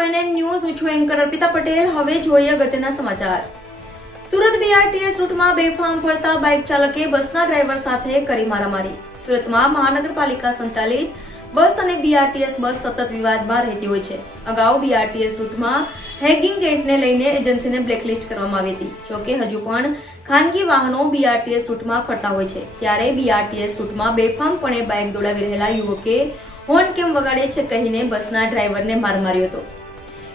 છો NN news. હું છું એન્કર અર્પિતા પટેલ. હવે જોઈએ અગત્યના સમાચાર. સુરત BRTS રૂટમાં બેફામ ફરતા બાઇક ચાલકે બસના ડ્રાઈવર સાથે કરી મારામારી. સુરતમાં મહાનગરપાલિકા સંચાલિત બસ અને BRTS બસ સતત વિવાદમાં રહેતી હોય છે. અગાઉ BRTS રૂટમાં હેગિંગ એન્ટને લઈને એજન્સીને બ્લેકલિસ્ટ કરવામાં આવી હતી. જોકે હજુ પણ ખાનગી વાહનો BRTS રૂટમાં ફરતા હોય છે. ત્યારે BRTS રૂટમાં બેફામપણે બાઇક દોડાવી રહેલા યુવકે હોર્ન કેમ વગાડે છે કહીને બસના ડ્રાઈવરને માર માર્યો હતો.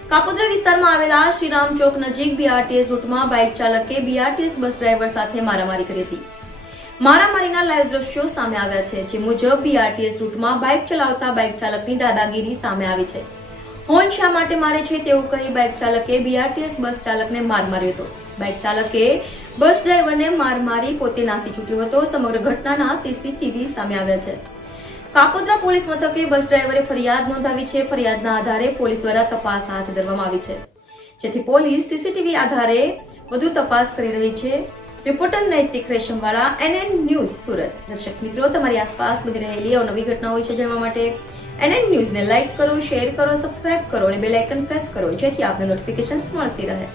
કાપોદ્રા વિસ્તારમાં આવેલા શ્રીરામ ચોક નજીક BRTS રૂટમાં બાઇક ચાલકે BRTS બસ ડ્રાઈવર સાથે મારામારી કરી હતી. મારામારીના લાઈવ દ્રશ્યો સામે આવ્યા છે. જે મુજબ BRTS રૂટમાં બાઇક ચલાવતા બાઇક ચાલકની દાદાગીરી સામે આવી છે. હોર્ન શા માટે મારે છે તેવું કહી બાઇક ચાલકે BRTS બસ ચાલકને માર માર્યો હતો. બાઇક ચાલકે બસ ડ્રાઈવરને માર મારી પોતે નાસી છૂટ્યો હતો. સમગ્ર ઘટનાના CCTV સામે આવ્યા છે. કાપોદ્રા પોલીસ મથકે બસ ડ્રાઈવરે ફરિયાદ નોંધાવી છે. ફરિયાદના આધારે પોલીસ દ્વારા તપાસ હાથ ધરવામાં આવી છે. જેથી પોલીસ CCTV આધારે વધુ તપાસ કરી રહી છે. રિપોર્ટર નૈતિક રેશમવાળા, NN ન્યૂઝ, સુરત. દર્શક મિત્રો, તમારી આસપાસ બની રહેલી અવનવી ઘટનાઓ વિશે જાણવા માટે NN ન્યૂઝને લાઇક કરો, શેર કરો, સબસ્ક્રાઇબ કરો અને બેલ આઇકન પ્રેસ કરો, જેથી આપને નોટિફિકેશન્સ મળતી રહે.